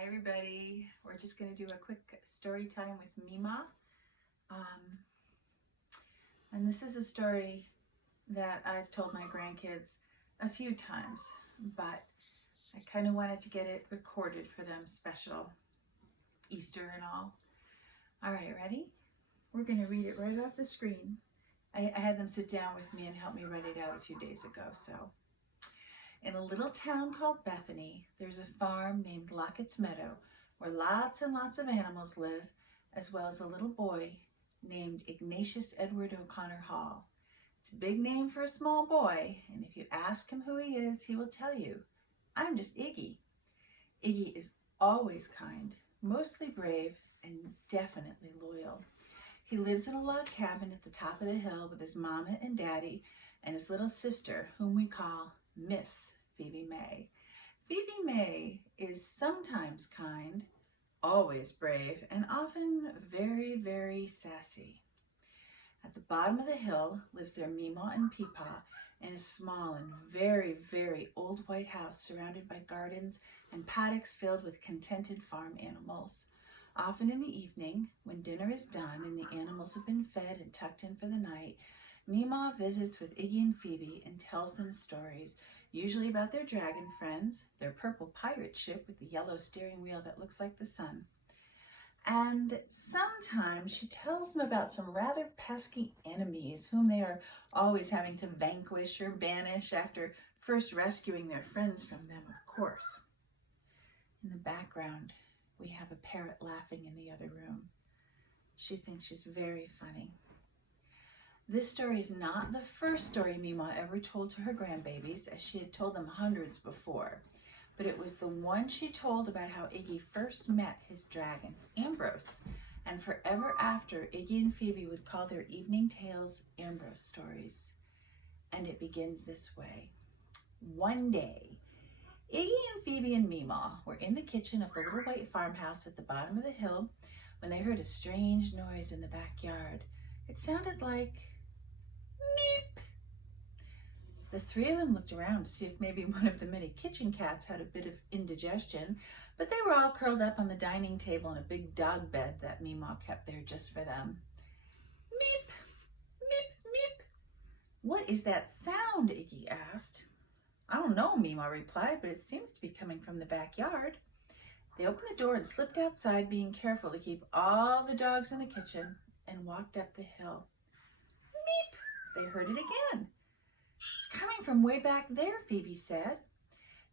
Hi everybody, we're just going to do a quick story time with Meemaw. And this is a story that I've told my grandkids a few times, but I kind of wanted to get it recorded for them, special Easter and all. All right, ready? We're going to read it right off the screen. I had them sit down with me and help me write it out a few days ago. So, in a little town called Bethany, there's a farm named Lockett's Meadow where lots and lots of animals live, as well as a little boy named Ignatius Edward O'Connor Hall. It's a big name for a small boy, and if you ask him who he is, he will tell you, I'm just Iggy. Iggy is always kind, mostly brave, and definitely loyal. He lives in a log cabin at the top of the hill with his mama and daddy and his little sister, whom we call Miss Phoebe Mae. Phoebe Mae is sometimes kind, always brave, and often very, very sassy. At the bottom of the hill lives their Meemaw and Peepaw in a small and very, very old white house surrounded by gardens and paddocks filled with contented farm animals. Often in the evening, when dinner is done and the animals have been fed and tucked in for the night, Meemaw visits with Iggy and Phoebe and tells them stories, usually about their dragon friends, their purple pirate ship with the yellow steering wheel that looks like the sun. And sometimes she tells them about some rather pesky enemies whom they are always having to vanquish or banish after first rescuing their friends from them, of course. In the background, we have a parrot laughing in the other room. She thinks she's very funny. This story is not the first story Meemaw ever told to her grandbabies, as she had told them hundreds before, but it was the one she told about how Iggy first met his dragon, Ambrose, and forever after, Iggy and Phoebe would call their evening tales Ambrose stories. And it begins this way. One day, Iggy and Phoebe and Meemaw were in the kitchen of the little white farmhouse at the bottom of the hill when they heard a strange noise in the backyard. It sounded like meep. The three of them looked around to see if maybe one of the many kitchen cats had a bit of indigestion, but they were all curled up on the dining table in a big dog bed that Meemaw kept there just for them. Meep, meep, meep. What is that sound? Iggy asked. I don't know, Meemaw replied, but it seems to be coming from the backyard. They opened the door and slipped outside, being careful to keep all the dogs in the kitchen, and walked up the hill. Meep! They heard it again. It's coming from way back there, Phoebe said.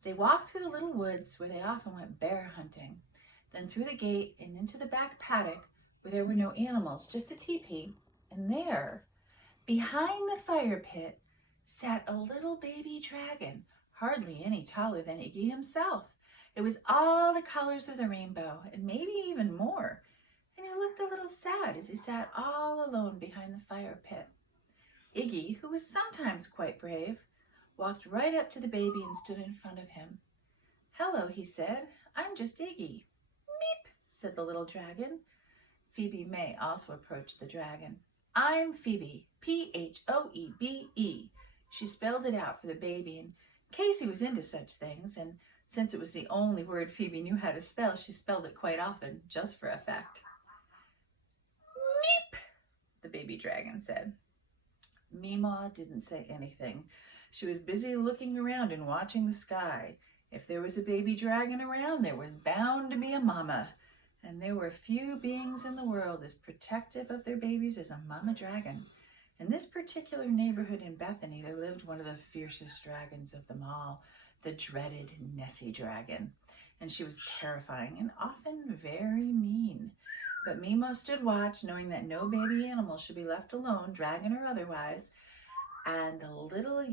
They walked through the little woods where they often went bear hunting, then through the gate and into the back paddock where there were no animals, just a teepee, and there, behind the fire pit, sat a little baby dragon, hardly any taller than Iggy himself. It was all the colors of the rainbow, and maybe even more, and he looked a little sad as he sat all alone behind the fire pit. Iggy, who was sometimes quite brave, walked right up to the baby and stood in front of him. Hello, he said. I'm just Iggy. Meep, said the little dragon. Phoebe Mae also approached the dragon. I'm Phoebe, Phoebe. She spelled it out for the baby in case he was into such things, and since it was the only word Phoebe knew how to spell, she spelled it quite often, just for effect. Meep, the baby dragon said. Meemaw didn't say anything. She was busy looking around and watching the sky. If there was a baby dragon around, there was bound to be a mama. And there were few beings in the world as protective of their babies as a mama dragon. In this particular neighborhood in Bethany, there lived one of the fiercest dragons of them all, the dreaded Nessie dragon. And she was terrifying and often very mean. But Meemaw stood watch, knowing that no baby animal should be left alone, dragon or otherwise. And the little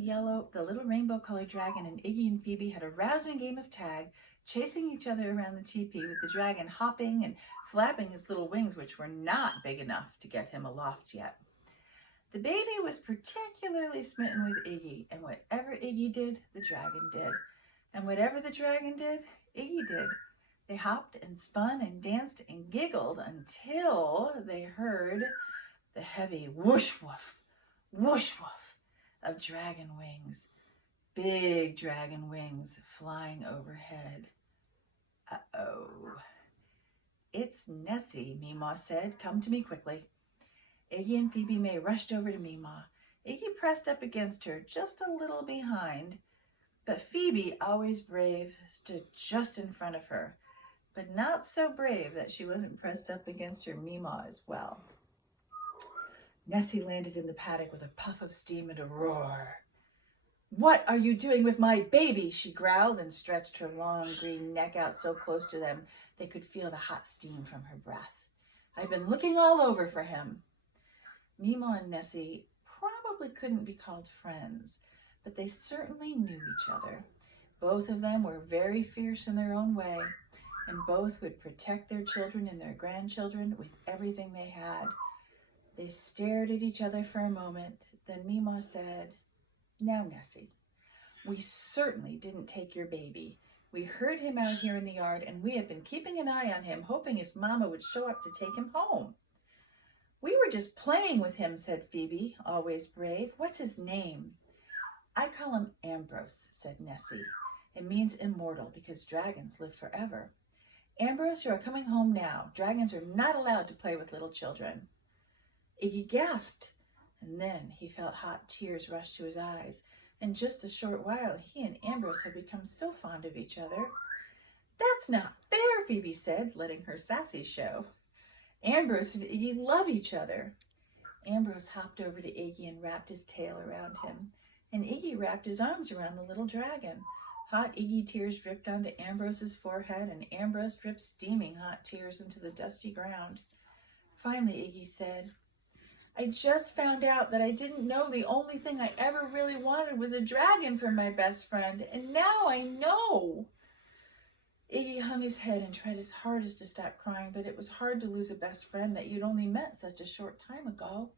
rainbow-colored dragon and Iggy and Phoebe had a rousing game of tag, chasing each other around the teepee with the dragon hopping and flapping his little wings, which were not big enough to get him aloft yet. The baby was particularly smitten with Iggy, and whatever Iggy did, the dragon did. And whatever the dragon did, Iggy did. They hopped and spun and danced and giggled until they heard the heavy whoosh woof of dragon wings. Big dragon wings flying overhead. Uh-oh. "It's Nessie," Meemaw said. "Come to me quickly." Iggy and Phoebe Mae rushed over to Meemaw. Iggy pressed up against her, just a little behind, but Phoebe, always brave, stood just in front of her, but not so brave that she wasn't pressed up against her Meemaw as well. Nessie landed in the paddock with a puff of steam and a roar. "What are you doing with my baby?" she growled and stretched her long green neck out so close to them they could feel the hot steam from her breath. "I've been looking all over for him." Meemaw and Nessie probably couldn't be called friends, but they certainly knew each other. Both of them were very fierce in their own way, and both would protect their children and their grandchildren with everything they had. They stared at each other for a moment. Then Meemaw said, "Now, Nessie, we certainly didn't take your baby. We heard him out here in the yard, and we have been keeping an eye on him, hoping his mama would show up to take him home." "We were just playing with him," said Phoebe, always brave. "What's his name?" "I call him Ambrose," said Nessie. "It means immortal because dragons live forever. Ambrose, you are coming home now. Dragons are not allowed to play with little children." Iggy gasped, and then he felt hot tears rush to his eyes. In just a short while, he and Ambrose had become so fond of each other. "That's not fair," Phoebe said, letting her sassy show. "Ambrose and Iggy love each other." Ambrose hopped over to Iggy and wrapped his tail around him, and Iggy wrapped his arms around the little dragon. Hot Iggy tears dripped onto Ambrose's forehead, and Ambrose dripped steaming hot tears into the dusty ground. Finally, Iggy said, "I just found out that I didn't know the only thing I ever really wanted was a dragon for my best friend, and now I know." Iggy hung his head and tried his hardest to stop crying, but it was hard to lose a best friend that you'd only met such a short time ago.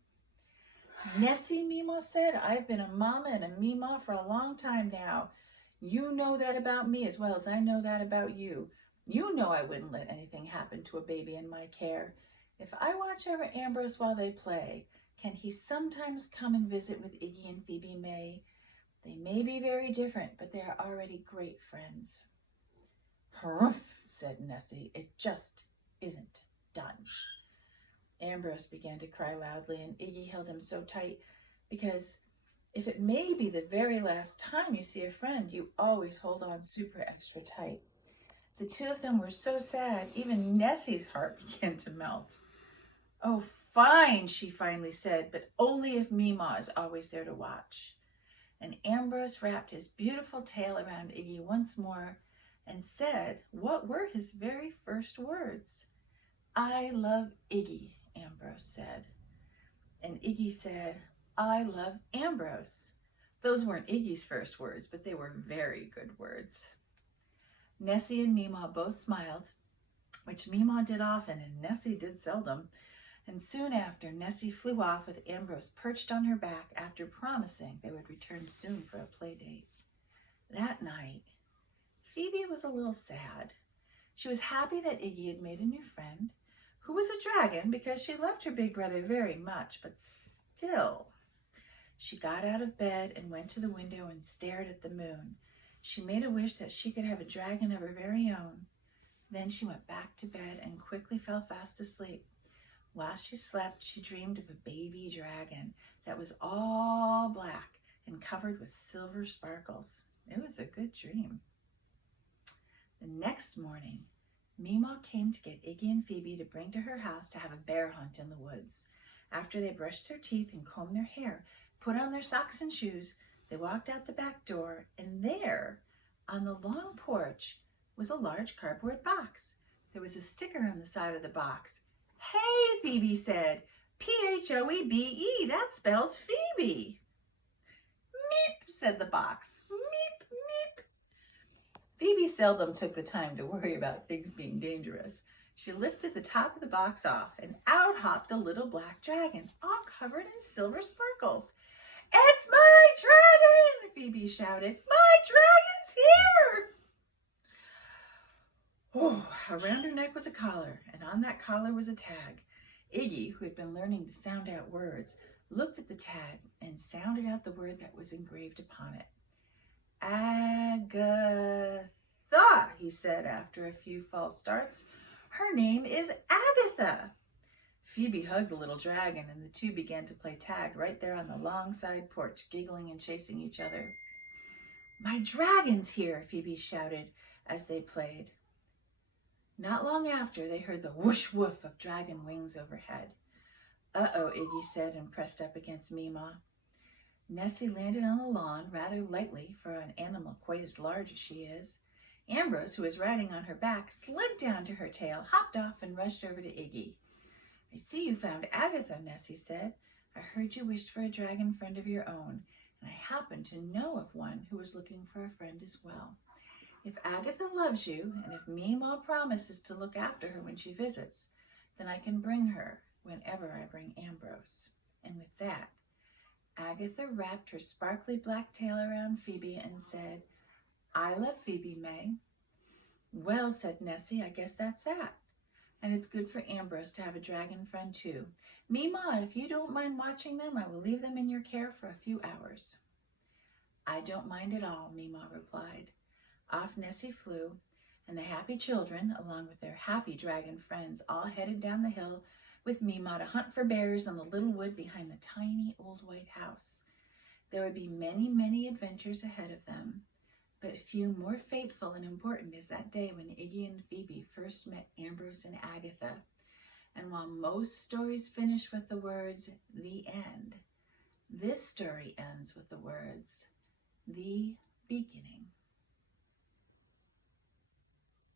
"Nessie," Meemaw said, "I've been a mama and a Meemaw for a long time now. You know that about me as well as I know that about you. You know I wouldn't let anything happen to a baby in my care. If I watch over Ambrose while they play, can he sometimes come and visit with Iggy and Phoebe Mae? They may be very different, but they are already great friends." "Humph," said Nessie. "It just isn't done." Ambrose began to cry loudly, and Iggy held him so tight because if it may be the very last time you see a friend, you always hold on super extra tight. The two of them were so sad, even Nessie's heart began to melt. "Oh, fine," she finally said, "but only if Meemaw is always there to watch." And Ambrose wrapped his beautiful tail around Iggy once more and said what were his very first words. "I love Iggy," Ambrose said. And Iggy said, "I love Ambrose." Those weren't Iggy's first words, but they were very good words. Nessie and Meemaw both smiled, which Meemaw did often and Nessie did seldom. And soon after, Nessie flew off with Ambrose perched on her back after promising they would return soon for a play date. That night, Phoebe was a little sad. She was happy that Iggy had made a new friend, who was a dragon because she loved her big brother very much, but still. She got out of bed and went to the window and stared at the moon. She made a wish that she could have a dragon of her very own. Then she went back to bed and quickly fell fast asleep. While she slept, she dreamed of a baby dragon that was all black and covered with silver sparkles. It was a good dream. The next morning, Meemaw came to get Iggy and Phoebe to bring to her house to have a bear hunt in the woods. After they brushed their teeth and combed their hair, put on their socks and shoes, they walked out the back door, and there, on the long porch, was a large cardboard box. There was a sticker on the side of the box. "Hey," Phoebe said, "Phoebe, that spells Phoebe." "Meep," said the box. "Meep, meep." Phoebe seldom took the time to worry about things being dangerous. She lifted the top of the box off, and out hopped a little black dragon, all covered in silver sparkles. "It's my dragon!" Phoebe shouted. "My dragon's here!" Oh, around her neck was a collar, and on that collar was a tag. Iggy, who had been learning to sound out words, looked at the tag and sounded out the word that was engraved upon it. "Agatha," he said after a few false starts. Her name is Agatha. Phoebe hugged the little dragon, and the two began to play tag right there on the long side porch, giggling and chasing each other. My dragon's here, Phoebe shouted as they played. Not long after, they heard the whoosh woof of dragon wings overhead. Uh-oh, Iggy said and pressed up against Meemaw. Nessie landed on the lawn rather lightly for an animal quite as large as she is. Ambrose, who was riding on her back, slid down to her tail, hopped off, and rushed over to Iggy. I see you found Agatha, Nessie said. I heard you wished for a dragon friend of your own, and I happen to know of one who is looking for a friend as well. If Agatha loves you, and if Meemaw promises to look after her when she visits, then I can bring her whenever I bring Ambrose. And with that, Agatha wrapped her sparkly black tail around Phoebe and said, I love Phoebe Mae. Well, said Nessie, I guess that's that. And it's good for Ambrose to have a dragon friend too. Meemaw, if you don't mind watching them, I will leave them in your care for a few hours. I don't mind at all, Meemaw replied. Off Nessie flew, and the happy children, along with their happy dragon friends, all headed down the hill with Meemaw to hunt for bears in the little wood behind the tiny old white house. There would be many, many adventures ahead of them, but few more fateful and important is that day when Iggy and Phoebe first met Ambrose and Agatha. And while most stories finish with the words, the end, this story ends with the words, the beginning.